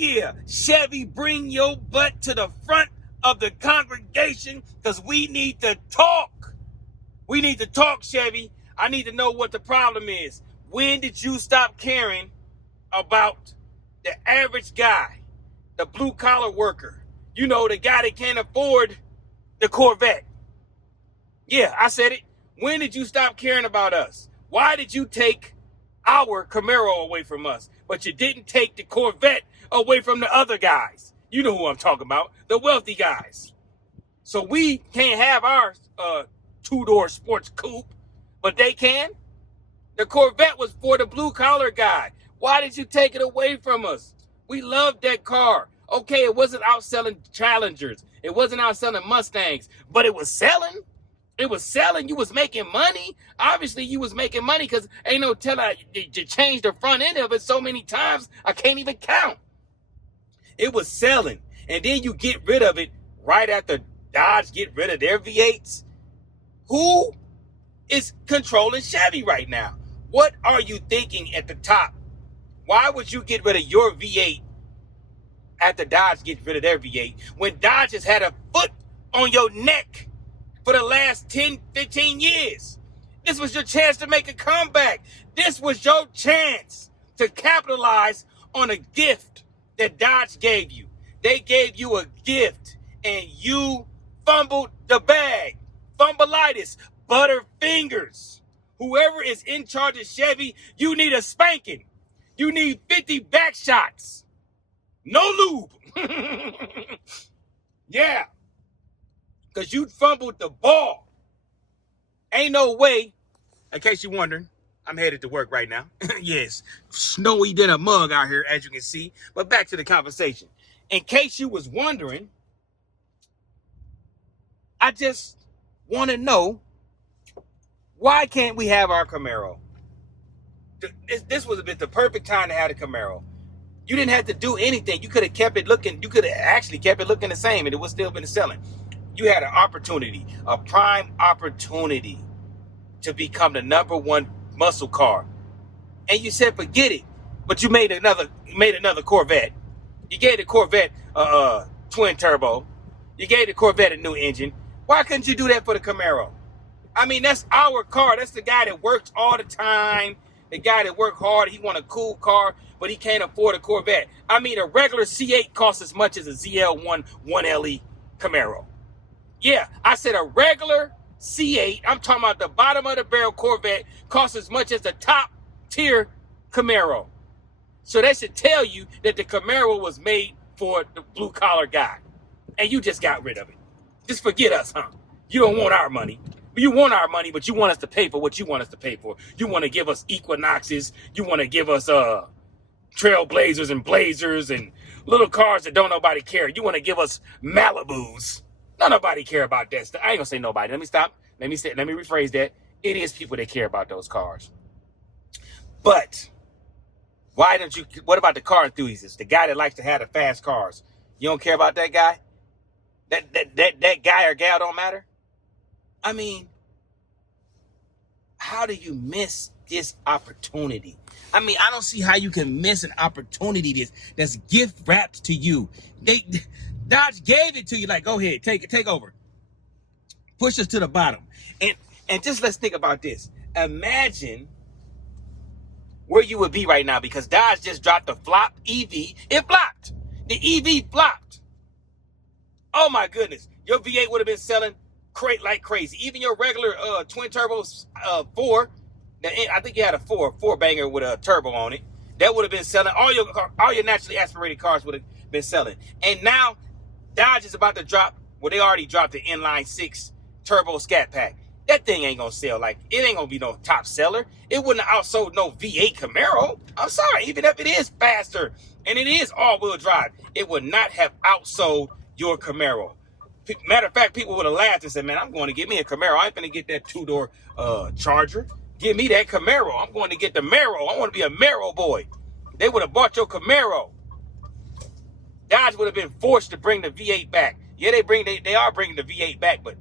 yeah, Chevy, bring your butt to the front of the congregation because we need to talk. We need to talk, Chevy. I need to know what the problem is. When did you stop caring about the average guy, the blue-collar worker? You know, the guy that can't afford the Corvette. Yeah, I said it. When did you stop caring about us? Why did you take our Camaro away from us, but you didn't take the Corvette away from the other guys? You know who I'm talking about, the wealthy guys. So we can't have our two-door sports coupe, but they can. The Corvette was for the blue-collar guy. Why did you take it away from us? We loved that car. Okay, it wasn't outselling Challengers. It wasn't outselling Mustangs, but it was selling. It was selling. You was making money. Obviously, you was making money because ain't no telling you changed the front end of it so many times, I can't even count. It was selling. And then you get rid of it right after Dodge get rid of their V8s. Who is controlling Chevy right now? What are you thinking at the top? Why would you get rid of your V8 after Dodge gets rid of their V8 when Dodge has had a foot on your neck for the last 10, 15 years? This was your chance to make a comeback. This was your chance to capitalize on a gift that Dodge gave you. They gave you a gift and you fumbled the bag. Fumbleitis, butterfingers. Whoever is in charge of Chevy, you need a spanking. You need 50 back shots. No lube. Yeah. Because you fumbled the ball. Ain't no way, in case you're wondering, I'm headed to work right now. Yes, snowy than a mug out here, as you can see. But back to the conversation. In case you was wondering, I just want to know, why can't we have our Camaro? This was the perfect time to have a Camaro. You didn't have to do anything. You could have kept it looking, you could have actually kept it looking the same and it would still been selling. You had an opportunity, a prime opportunity to become the #1 muscle car. And you said, forget it. But you made another Corvette. You gave the Corvette twin turbo. You gave the Corvette a new engine. Why couldn't you do that for the Camaro? I mean, that's our car. That's the guy that works all the time. The guy that worked hard. He want a cool car, but he can't afford a Corvette. I mean, a regular C8 costs as much as a ZL1 1LE Camaro. Yeah, I said a regular C8, I'm talking about the bottom of the barrel Corvette, costs as much as the top tier Camaro. So that should tell you that the Camaro was made for the blue collar guy. And you just got rid of it. Just forget us, huh? You don't want our money. You want our money, but you want us to pay for what you want us to pay for. You want to give us Equinoxes. You want to give us Trailblazers and Blazers and little cars that don't nobody care. You want to give us Malibus. Not nobody care about that stuff. I ain't gonna say nobody. Let me stop. Let me rephrase that. It is people that care about those cars. But why don't you? What about the car enthusiast? The guy that likes to have the fast cars. You don't care about that guy? That guy or gal don't matter? I mean, how do you miss this opportunity? I mean, I don't see how you can miss an opportunity that's gift wrapped to you. Dodge gave it to you, like, go ahead, take over. Push us to the bottom. And just let's think about this. Imagine where you would be right now because Dodge just dropped the flop EV. It flopped. The EV flopped. Oh my goodness. Your V8 would have been selling like crazy. Even your regular twin turbo 4, I think you had a 4 banger with a turbo on it. That would have been selling. All your naturally aspirated cars would have been selling. And now Dodge is about to drop, well, they already dropped the inline 6 turbo scat pack. That thing ain't gonna sell. Like, it ain't gonna be no top seller. It wouldn't have outsold no V8 Camaro. I'm sorry, even if it is faster and it is all-wheel drive, it would not have outsold your Camaro. Matter of fact, people would have laughed and said, man, I'm going to get me a Camaro. I ain't gonna get that 2-door Charger. Give me that Camaro. I'm going to get the Mero. I want to be a Mero boy. They would have bought your Camaro. Dodge would have been forced to bring the V8 back. Yeah, they are bringing the V8 back, but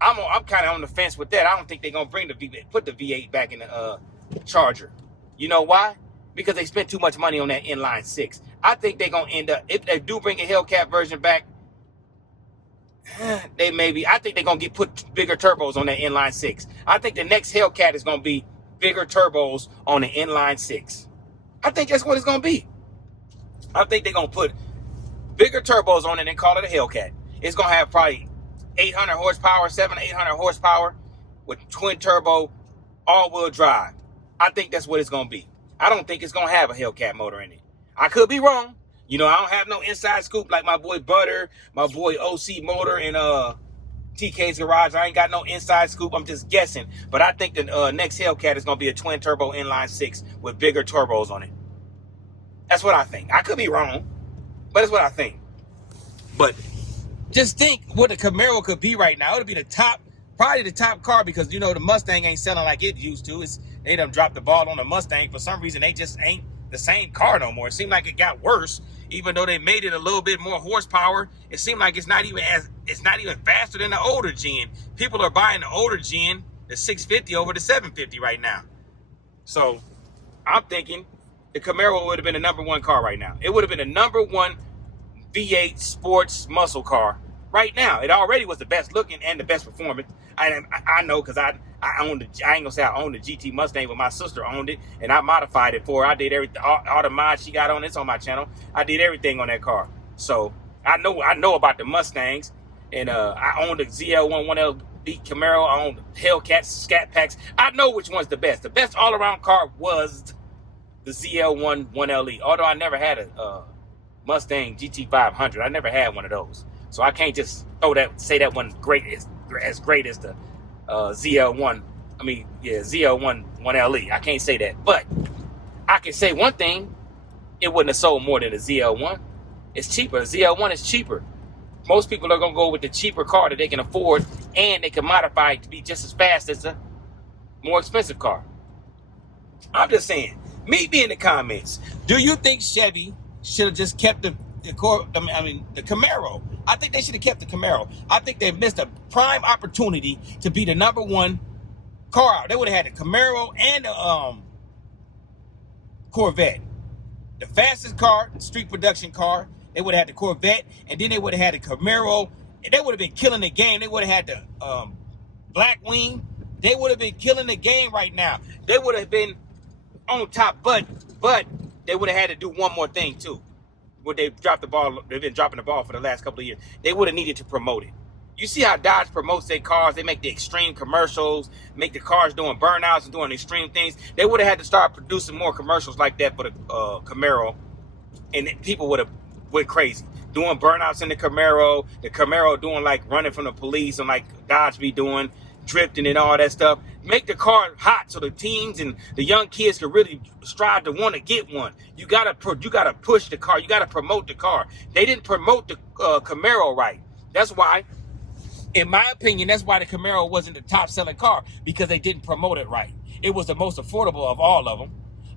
I'm kind of on the fence with that. I don't think they're gonna bring the V8, put the V8 back in the Charger. You know why? Because they spent too much money on that inline 6. I think they're going to end up, if they do bring a Hellcat version back, they maybe, I think they're going to put bigger turbos on that inline six. I think the next Hellcat is going to be bigger turbos on the inline six. I think that's what it's going to be. I think they're going to put bigger turbos on it and call it a Hellcat. It's going to have probably 800 horsepower, 800 horsepower with twin turbo, all-wheel drive. I think that's what it's going to be. I don't think it's going to have a Hellcat motor in it. I could be wrong. You know, I don't have no inside scoop like my boy Butter, my boy OC Motor, and TK's Garage. I ain't got no inside scoop. I'm just guessing. But I think the next Hellcat is going to be a twin turbo inline six with bigger turbos on it. That's what I think. I could be wrong, but that's what I think. But just think what the Camaro could be right now. It would be the top, probably the top car, because, you know, the Mustang ain't selling like it used to. They done dropped the ball on the Mustang. For some reason, they just ain't the same car no more. It seemed like it got worse, even though they made it a little bit more horsepower. It seemed like it's not even faster than the older gen. People are buying the older gen, the 650 over the 750 right now. So I'm thinking the Camaro would have been the #1 car right now. It would have been the #1 V8 sports muscle car right now. It already was the best looking and the best performance. I know, because I ain't gonna say I owned the GT Mustang, but my sister owned it and I modified it for her. I did everything, all the mods she got on it's on my channel. I did everything on that car. So I know about the Mustangs, and I owned the ZL1 1LE Camaro. I owned Hellcats, Scat Packs. I know which one's the best. The best all-around car was the ZL1 1LE. Although I never had a Mustang GT500. I never had one of those. So I can't just say that one as great as the ZL1. I mean, yeah, ZL1 1LE. I can't say that. But I can say one thing. It wouldn't have sold more than the ZL1. It's cheaper. The ZL1 is cheaper. Most people are going to go with the cheaper car that they can afford, and they can modify it to be just as fast as the more expensive car. I'm just saying. Meet me in the comments. Do you think Chevy should have just kept the Camaro? I think they should have kept the Camaro. I think they missed a prime opportunity to be the #1 car out. They would have had the Camaro and the Corvette. The fastest car, street production car. They would have had the Corvette, and then they would have had the Camaro. They would have been killing the game. They would have had the Blackwing. They would have been killing the game right now. They would have been on top, but they would have had to do one more thing too. Would they drop the ball? They've been dropping the ball for the last couple of years. They would have needed to promote it. You see how Dodge promotes their cars? They make the extreme commercials, make the cars doing burnouts and doing extreme things. They would have had to start producing more commercials like that for the Camaro, and people would have went crazy. Doing burnouts in the Camaro doing like running from the police, and like Dodge be doing, drifting and all that stuff. Make the car hot so the teens and the young kids can really strive to want to get one. You gotta push the car. You gotta promote the car. They didn't promote the Camaro right. That's why, in my opinion, that's why the Camaro wasn't the top selling car, because they didn't promote it right. It was the most affordable of all of them.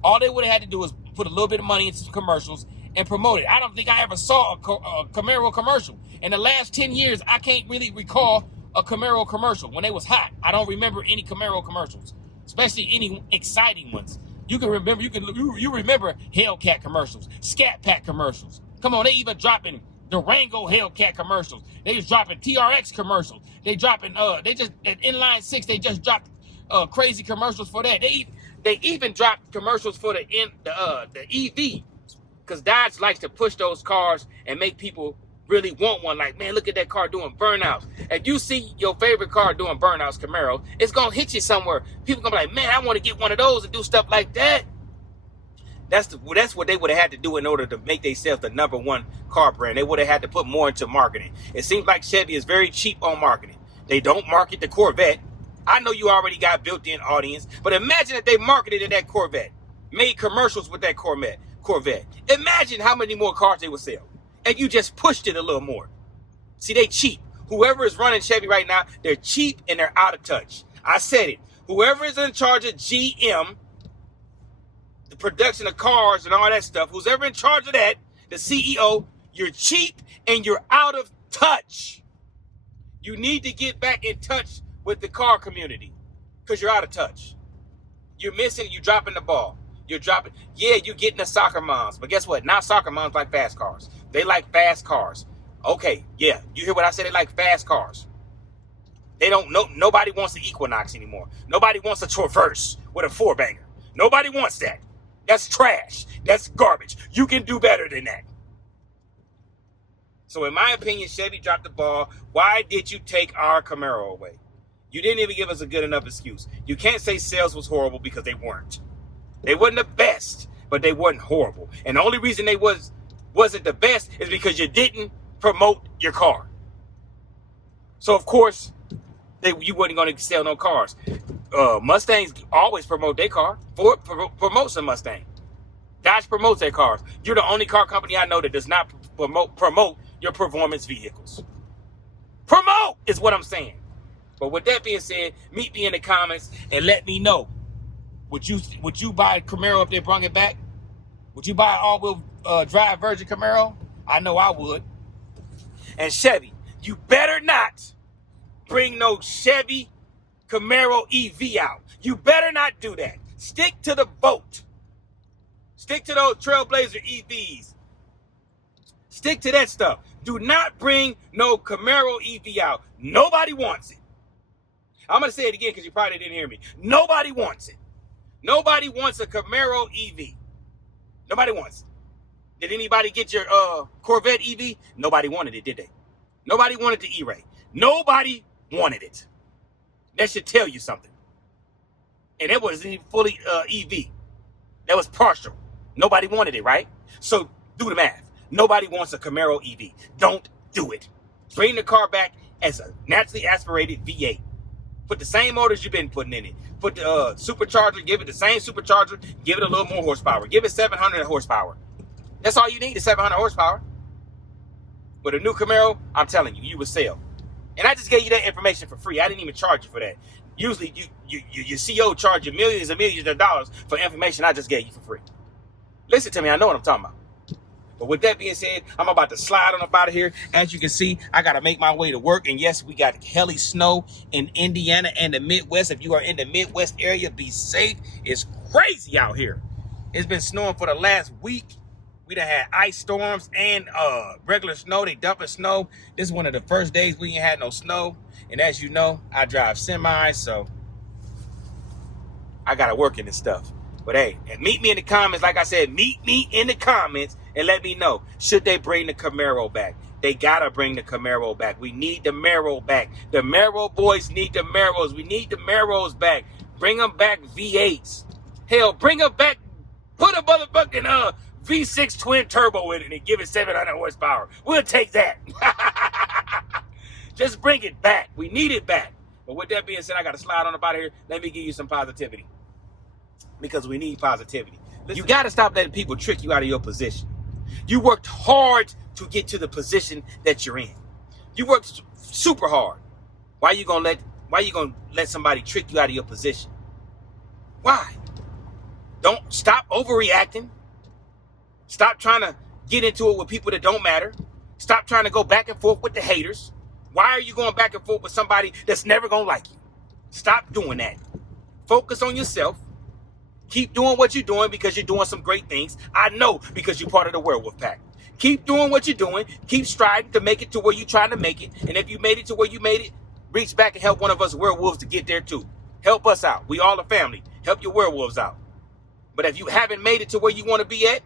All they would have had to do was put a little bit of money into some commercials and promote it. I don't think I ever saw a Camaro commercial. In the last 10 years, I can't really recall a Camaro commercial when they was hot. I don't remember any Camaro commercials, especially any exciting ones. You remember Hellcat commercials, Scat Pack commercials. Come on, they even dropping Durango Hellcat commercials. They was dropping TRX commercials. They dropping they just at inline six. They just dropped crazy commercials for that. They even dropped commercials for the EV, because Dodge likes to push those cars and make people really want one. Like, man, look at that car doing burnouts. If you see your favorite car doing burnouts, Camaro, it's gonna hit you somewhere. People gonna be like, man, I want to get one of those and do stuff like that. That's what they would have had to do in order to make themselves the #1 car brand. They would have had to put more into marketing. It seems like Chevy is very cheap on marketing. They don't market the Corvette. I know you already got built-in audience, but imagine if they marketed that Corvette, made commercials with that Corvette. Imagine how many more cars they would sell. And you just pushed it a little more. See, they cheap. Whoever is running Chevy right now, they're cheap and they're out of touch. I said it. Whoever is in charge of GM, the production of cars and all that stuff, who's ever in charge of that, the CEO, you're cheap and you're out of touch. You need to get back in touch with the car community, because you're out of touch. You're missing, you're dropping the ball. You're dropping. Yeah, you're getting the soccer moms. But guess what? Now soccer moms like fast cars. They like fast cars. Okay, yeah. You hear what I said? They like fast cars. They don't know. Nobody wants the Equinox anymore. Nobody wants a Traverse with a 4-banger. Nobody wants that. That's trash. That's garbage. You can do better than that. So in my opinion, Chevy dropped the ball. Why did you take our Camaro away? You didn't even give us a good enough excuse. You can't say sales was horrible because they weren't. They wasn't the best, but they wasn't horrible. And the only reason they wasn't the best is because you didn't promote your car. So of course, you wasn't going to sell no cars. Mustangs always promote their car. Ford promotes a Mustang. Dodge promotes their cars. You're the only car company I know that does not promote your performance vehicles. Promote is what I'm saying. But with that being said, meet me in the comments and let me know. Would you buy a Camaro if they brought it back? Would you buy an all-wheel drive Virgin Camaro? I know I would. And Chevy, you better not bring no Chevy Camaro EV out. You better not do that. Stick to the boat. Stick to those Trailblazer EVs. Stick to that stuff. Do not bring no Camaro EV out. Nobody wants it. I'm going to say it again because you probably didn't hear me. Nobody wants it. Nobody wants a Camaro EV. Nobody wants it. Did anybody get your Corvette EV? Nobody wanted it, did they? Nobody wanted the E-Ray. Nobody wanted it. That should tell you something. And it wasn't even fully EV. That was partial. Nobody wanted it, right? So do the math. Nobody wants a Camaro EV. Don't do it. Bring the car back as a naturally aspirated V8. Put the same motors you've been putting in it. Put the supercharger, give it the same supercharger, give it a little more horsepower. Give it 700 horsepower. That's all you need is 700 horsepower. With a new Camaro, I'm telling you, you will sell. And I just gave you that information for free. I didn't even charge you for that. Usually, your CEO charge you millions and millions of dollars for information I just gave you for free. Listen to me, I know what I'm talking about. But with that being said, I'm about to slide on up out of here. As you can see, I got to make my way to work. And yes, we got helly snow in Indiana and the Midwest. If you are in the Midwest area, be safe. It's crazy out here. It's been snowing for the last week. We done had ice storms and regular snow. They dumping snow. This is one of the first days we ain't had no snow. And as you know, I drive semis, so I got to work in this stuff. But hey, and meet me in the comments. Like I said, meet me in the comments and let me know, should they bring the Camaro back? They got to bring the Camaro back. We need the Camaro back. The Camaro boys need the Camaros. We need the Camaros back. Bring them back V8s. Hell, bring them back. Put a motherfucking V6 twin turbo in it and give it 700 horsepower. We'll take that. Just bring it back. We need it back. But with that being said, I got to slide on up out of here. Let me give you some positivity. Because we need positivity. Listen, you got to stop letting people trick you out of your position. You worked hard to get to the position that you're in. You worked super hard. Why you gonna let somebody trick you out of your position? Why? Don't stop overreacting. Stop trying to get into it with people that don't matter. Stop trying to go back and forth with the haters. Why are you going back and forth with somebody that's never gonna like you? Stop doing that. Focus on yourself. Keep doing what you're doing because you're doing some great things. I know because you're part of the Werewolf Pack. Keep doing what you're doing. Keep striving to make it to where you're trying to make it. And if you made it to where you made it, reach back and help one of us werewolves to get there too. Help us out. We all a family. Help your werewolves out. But if you haven't made it to where you want to be at,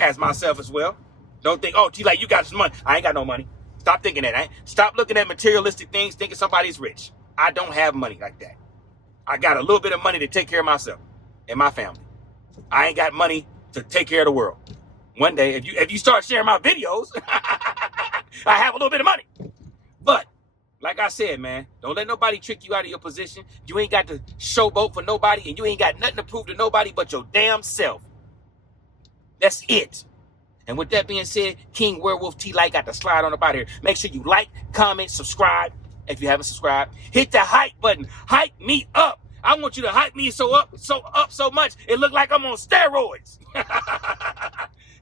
as myself as well, don't think, oh, Tlites, you got some money. I ain't got no money. Stop thinking that. Stop looking at materialistic things, thinking somebody's rich. I don't have money like that. I got a little bit of money to take care of myself and my family. I ain't got money to take care of the world. One day, if you start sharing my videos, I have a little bit of money. But like I said, man, don't let nobody trick you out of your position. You ain't got to showboat for nobody, and you ain't got nothing to prove to nobody but your damn self. That's it. And with that being said, King Werewolf Tlites got to slide on up out here. Make sure you like, comment, subscribe. If you haven't subscribed, hit the hype button. Hype me up. I want you to hype me so much it look like I'm on steroids.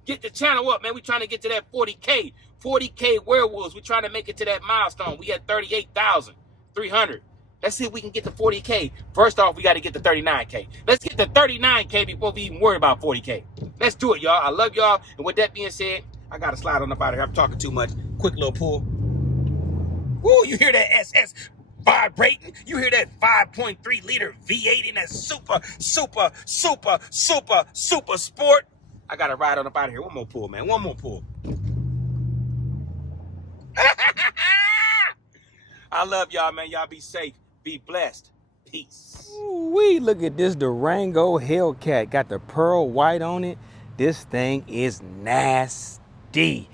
Get the channel up, man. We trying to get to that 40K. 40K werewolves. We trying to make it to that milestone. We had 38,300. Let's see if we can get to 40K. First off, we got to get to 39K. Let's get to 39K before we even worry about 40K. Let's do it, y'all. I love y'all. And with that being said, I got to slide on up out of here. I'm talking too much. Quick little pull. Woo, you hear that SS vibrating? You hear that 5.3 liter V8 in that super sport? I got to ride on up out of here. One more pull, man. One more pull. I love y'all, man. Y'all be safe. Be blessed. Peace. We look at this Durango Hellcat. Got the pearl white on it. This thing is nasty.